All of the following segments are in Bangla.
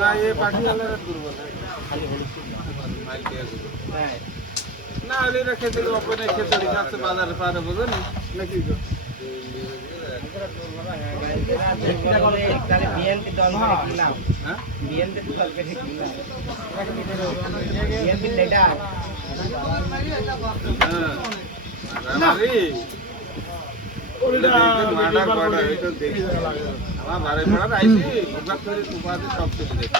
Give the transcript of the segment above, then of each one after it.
না এ পাখি আলাদা দুর্বল মাইল দিয়ে আসবে। না হলে খেতে খাচ্ছে বাজারে পারে বোঝেন নাকি দল করে কিনলাম হ্যাঁ করে হ্যাঁ তুপাতে সব কিছু দেখি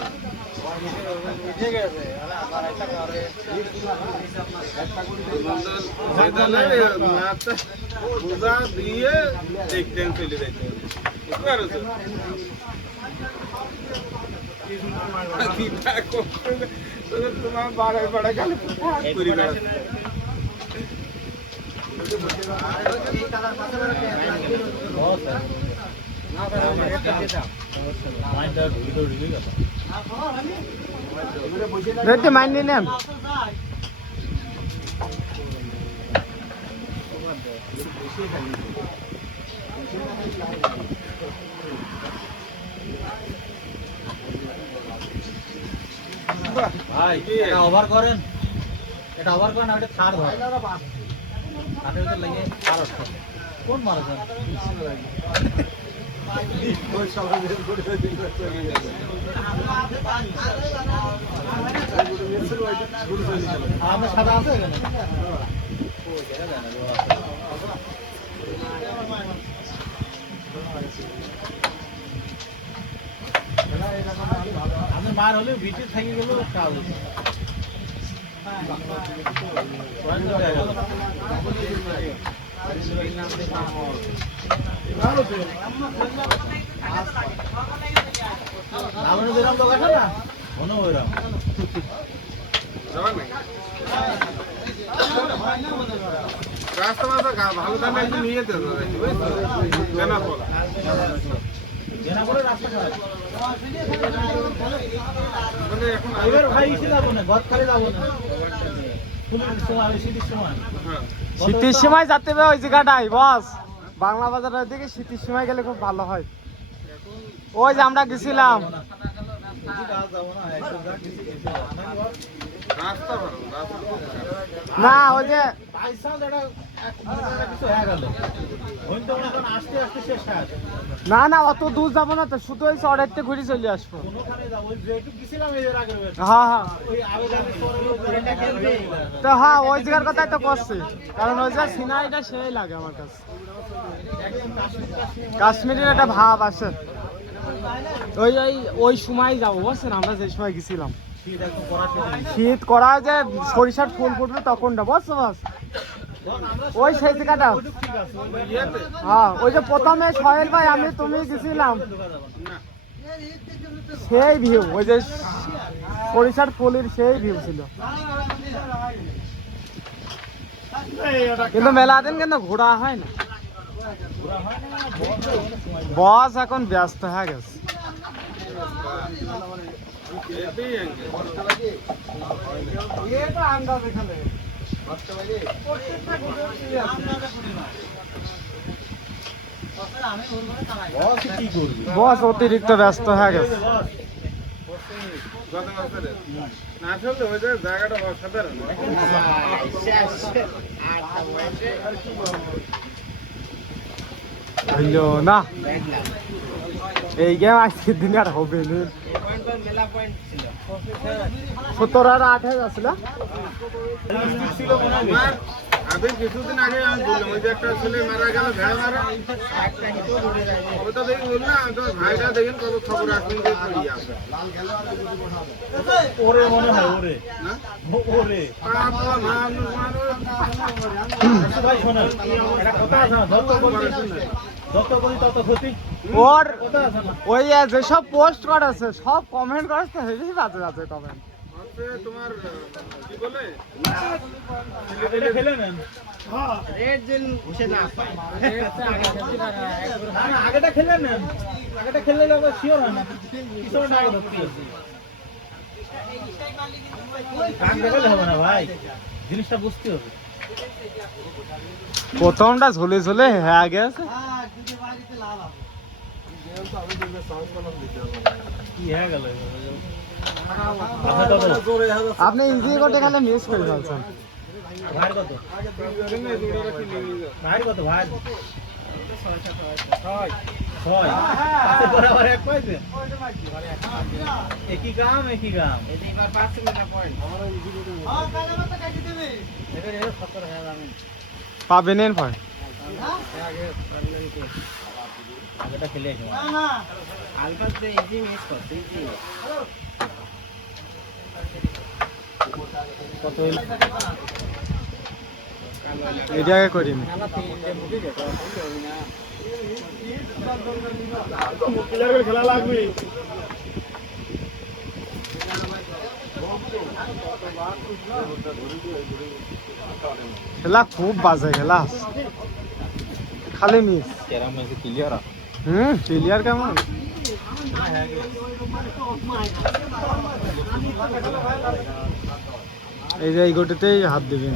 দিয়ে দেখতেন চলে যাইতে বুঝতে পারছ তোমার বাড়াই বাড়াই খালি করি বেড়াচ্ছে রেডি মাইন্ড নিলাম ভাই এটা ওভার করেন এটা ওভার করেন এটা ছাড় ধর হাতের ভিতর লেগে ছাড় কোন মারা আমাদের সাদা আছে এখানে মার হলে ভিটে থেকে গেল কাজ? রাস্তা ভালো থাকলে নিয়ে যেতে হবে, মানে এখন এবার ভাই ইসে যাব না গদ খালি যাব না। ফুলের সময় ওই শীতের সময়। হ্যাঁ। শীতের সময় যেতে ওই জায়গাটাই বস। বাংলা বাজারের দিকে শীতের সময় গেলে খুব ভালো হয়। ওই যে আমরা গেছিলাম। না যা ওই যে না না, অত দূর যাব না তো, শুধু ওই চড়াইতে ঘুরে চলে আসব। হ্যাঁ হ্যাঁ। তো হ্যাঁ ওই জায়গার কথাই তো করছি। কারণ ওই জায়গার সিনারিটা সেই লাগে আমার কাছে। কাশ্মীরের একটা ভাব আছে। ওই ওই ওই সময় যাব, বুঝছেন? আমরা যে সময় গেছিলাম। শীত করা যে সরিষার ফুল ফুটবে তখনটা বুঝছ বস ওই সেই জায়গাটা? হ্যাঁ ওই যে প্রথমে সোহেল ভাই, আমি তুমি গেছিলাম সেই ভিউ ওই যে সরিষার ফুলের সেই ভিউ ছিল কিন্তু মেলা দিন কিন্তু ঘোরা হয় না বস এখন ব্যস্ত হয়ে গেছে। বস অতিরিক্ত ব্যস্ত হয়ে গেছে জায়গাটা অসাধারণ। না এই গেম আজকের দিনে আর হবে না সত্তর আর আঠাশ আসছিল ছিল। মনে আমি কিছুদিন আগে আমি বললাম ওই যে একটা ছেলে মারা গেল ভেড়া দেখি বললাম তোমার ভাইটা দেখেন কত খবর আসুন যে পড়ি আছে ওরে মনে হয় ওরে। ওরে। বাবা, মানুষ, মানুষ। আচ্ছা ভাই শোনেন কথা আছে ওর আছে ওই যেসব পোস্ট করেছে সব কমেন্ট করেছে হেভি বাজে বাজে কমেন্ট আছে তোমার কি বলে? খেলে নেন। রেড দিন সে না। পায় না, না, আগেটা খেলে নেন। আগেটা খেললে লোক শিওর হয় না। কিছু আগে ধরতে হবে হবে না ভাই। জিনিসটা বুঝতে হবে। প্রথমটা ঝুলে ঝুলে হ্যাঁ গেছে কি কত আপনি ইজি করতে গেলে মিস করে ফেলছেন। ভাইয়ের কত? কত? ভাই। ছয়। পাশে করে আবার এক পাইছে? একই গাম একই যে এবার পয়েন্ট এটা আগে করিনি খেলা লাগবে খেলা খুব বাজে খেলা। খালি মিস ক্যারাম ম্যাচে ক্লিয়ার হুম ক্লিয়ার কেমন এই যে এই গোটিতেই হাত দিবেন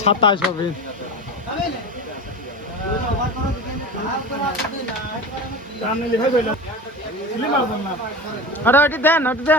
সাতাশ হবে। আরে ওইটি দেন ওটি দেন।